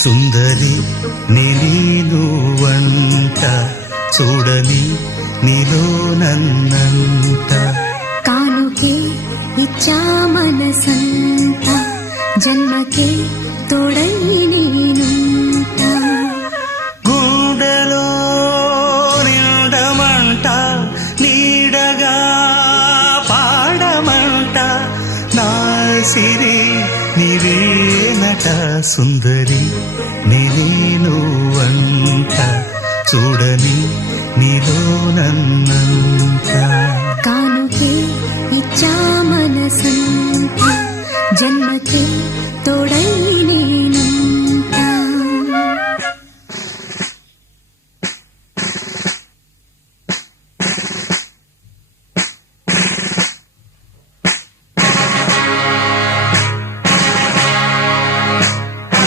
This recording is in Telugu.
సుందరి నీనువంట చూడని నీలో నన్నంట కానుకే ఇచ్చా మనసంత జన్మకే తోడై నేనుంట గుండెలో నిండమంట నీడగా పాడమంట నా సిరి నీవేనట సుందరి నీనువంట చూడని నీలో నన్నంత కానుకే ఇచ్చా మనసంత జన్మకే తోడై